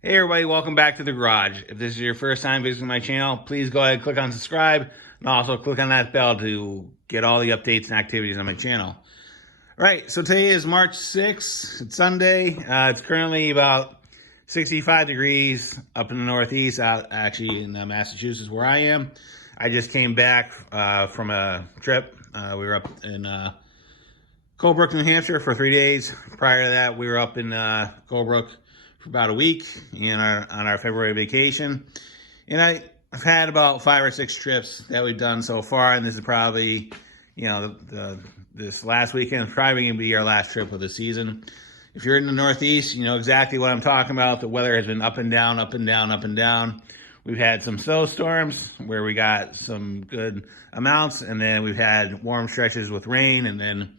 Hey everybody, welcome back to the garage. If this is your first time visiting my channel, please go ahead and click on subscribe and also click on that bell to get all the updates and activities on my channel. All right, so today is March 6th. It's Sunday. It's currently about 65 degrees up in the Northeast, out actually in Massachusetts where I am. I just came back from a trip. We were up in Colebrook, New Hampshire for 3 days. Prior to that, we were up in Colebrook for about a week on our February vacation. And I've had about 5 or 6 trips that we've done so far, and this is probably, this last weekend is probably going to be our last trip of the season. If you're in the Northeast, you know exactly what I'm talking about. The weather has been up and down, up and down, up and down. We've had some snowstorms where we got some good amounts, and then we've had warm stretches with rain, and then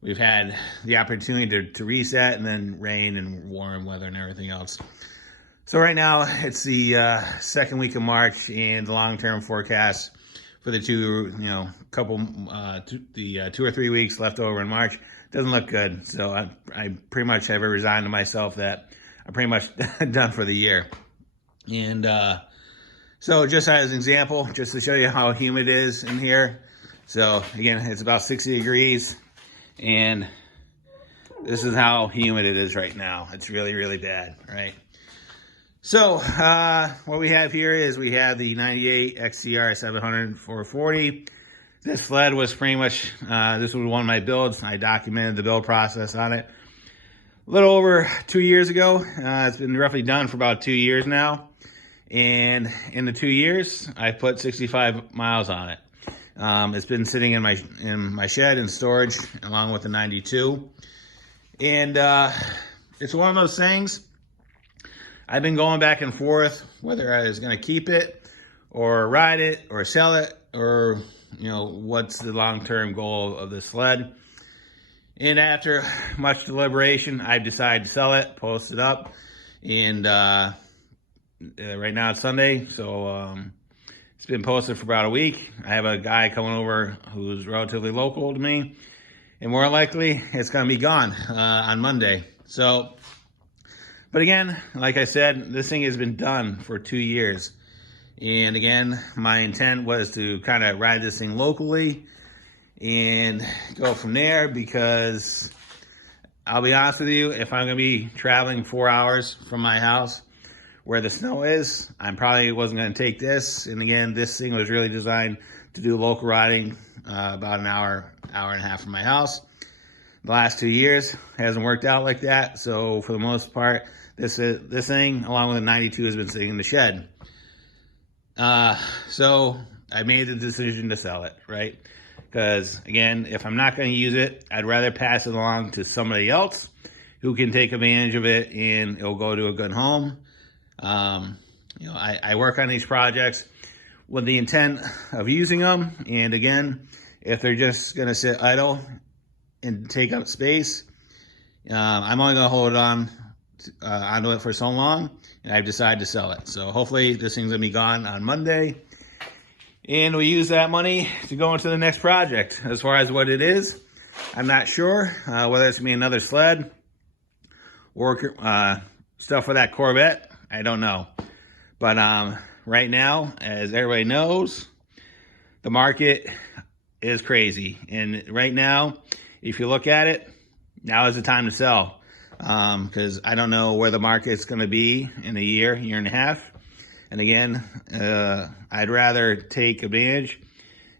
we've had the opportunity to reset, and then rain and warm weather and everything else. So right now it's the second week of March, and the long-term forecast for the 2 or 3 weeks left over in March doesn't look good. So I pretty much have resigned to myself that I'm pretty much done for the year. And so just as an example, just to show you how humid it is in here. So again, it's about 60 degrees. And this is how humid it is right now. It's really, really bad, right? So what we have here is we have the 98 XCR 700 440. This sled was pretty much, this was one of my builds. I documented the build process on it a little over 2 years ago. It's been roughly done for about 2 years now. And in the 2 years, I put 65 miles on it. It's been sitting in my shed in storage along with the 92. And it's one of those things, I've been going back and forth whether I was going to keep it or ride it or sell it, or what's the long-term goal of this sled. And after much deliberation, I've decided to sell it, post it up, and right now it's Sunday, so it's been posted for about a week. I have a guy coming over who's relatively local to me, and more likely it's going to be gone on Monday. So, but again, like I said, this thing has been done for 2 years. And again, my intent was to kind of ride this thing locally and go from there, because I'll be honest with you, if I'm going to be traveling 4 hours from my house where the snow is, I probably wasn't going to take this. And again, this thing was really designed to do local riding about an hour and a half from my house. The last 2 years hasn't worked out like that. So for the most part, this thing, along with the 92, has been sitting in the shed. So I made the decision to sell it, right? Because again, if I'm not going to use it, I'd rather pass it along to somebody else who can take advantage of it, and it'll go to a good home. I work on these projects with the intent of using them. And again, if they're just going to sit idle and take up space, I'm only going to hold on onto it for so long, and I've decided to sell it. So hopefully this thing's going to be gone on Monday, and we use that money to go into the next project. As far as what it is, I'm not sure whether it's going to be another sled or stuff for that Corvette. I don't know. But right now, as everybody knows, the market is crazy. And right now, if you look at it, now is the time to sell. Because I don't know where the market's going to be in a year and a half. And again, I'd rather take advantage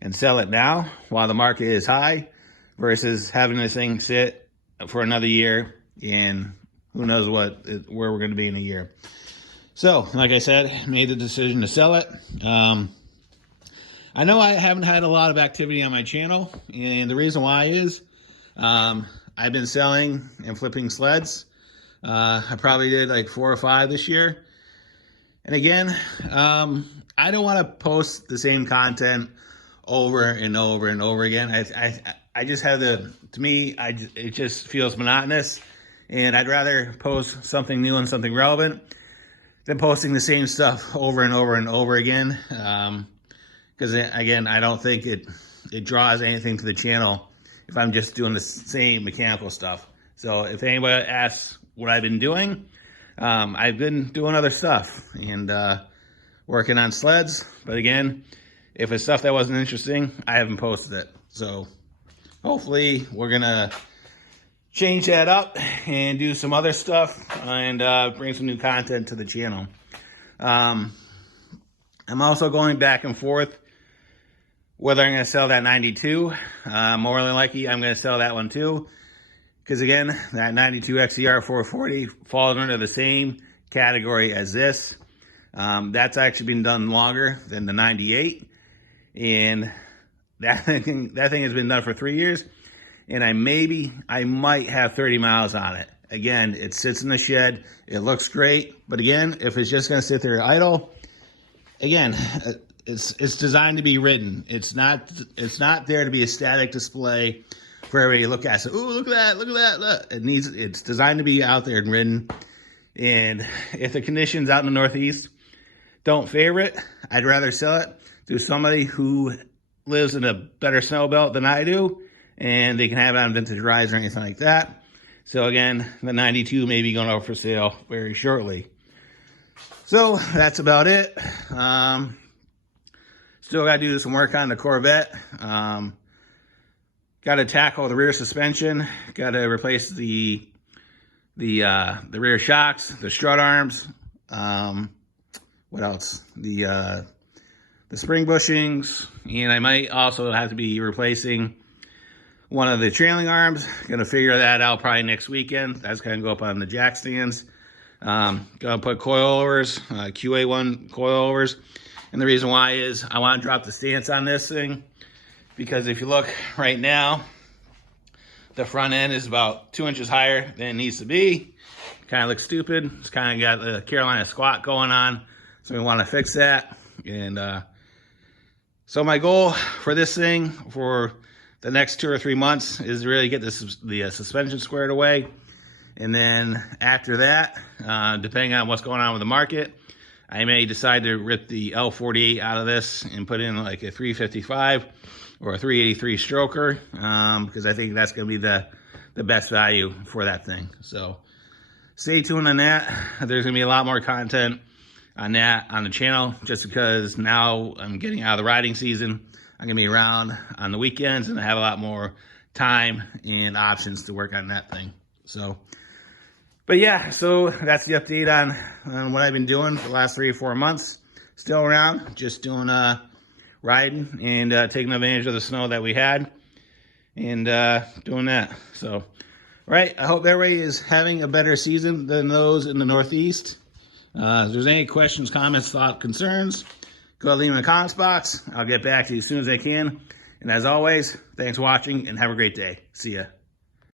and sell it now while the market is high, versus having this thing sit for another year, and who knows where we're going to be in a year. So, like I said, made the decision to sell it. I know I haven't had a lot of activity on my channel, and the reason why is I've been selling and flipping sleds. I probably did like 4 or 5 this year. And again, I don't want to post the same content over and over and over again. I just have to me, it just feels monotonous, and I'd rather post something new and something relevant than posting the same stuff over and over and over again. Because again, I don't think it draws anything to the channel if I'm just doing the same mechanical stuff. So if anybody asks what I've been doing, I've been doing other stuff and working on sleds. But again, if it's stuff that wasn't interesting, I haven't posted it. So hopefully we're going to change that up and do some other stuff and bring some new content to the channel. I'm also going back and forth whether I'm going to sell that 92. More than likely, I'm going to sell that one too. Because again, that 92 XER 440 falls under the same category as this. That's actually been done longer than the 98. And that thing has been done for 3 years. And I might have 30 miles on it. Again, it sits in the shed. It looks great. But again, if it's just going to sit there idle, again, it's designed to be ridden. It's not there to be a static display for everybody to look at. So, ooh, look at that, look. It's designed to be out there and ridden. And if the conditions out in the Northeast don't favor it, I'd rather sell it to somebody who lives in a better snow belt than I do, and they can have it on vintage rides or anything like that. So again, the 92 may be going over for sale very shortly. So that's about it. Still got to do some work on the Corvette. Got to tackle the rear suspension. Got to replace the rear shocks, the strut arms. What else? The spring bushings, and I might also have to be replacing one of the trailing arms. Gonna figure that out probably next weekend. That's gonna go up on the jack stands. Gonna put coilovers, QA1 coilovers. And the reason why is I want to drop the stance on this thing, because if you look right now, the front end is about 2 inches higher than it needs to be. Kind of looks stupid. It's kind of got the Carolina squat going on. So we want to fix that. And so my goal for this thing for the next 2 or 3 months is to really get the suspension squared away. And then after that, depending on what's going on with the market, I may decide to rip the L48 out of this and put in like a 355 or a 383 stroker, because I think that's going to be the best value for that thing. So stay tuned on that. There's going to be a lot more content on that on the channel, just because now I'm getting out of the riding season. I'm going to be around on the weekends and I have a lot more time and options to work on that thing. So, but yeah, so that's the update on what I've been doing for the last 3 or 4 months. Still around, just doing riding and taking advantage of the snow that we had and doing that. So, all right, I hope everybody is having a better season than those in the Northeast. If there's any questions, comments, thoughts, concerns, go leave them in the comments box. I'll get back to you as soon as I can. And as always, thanks for watching and have a great day. See ya.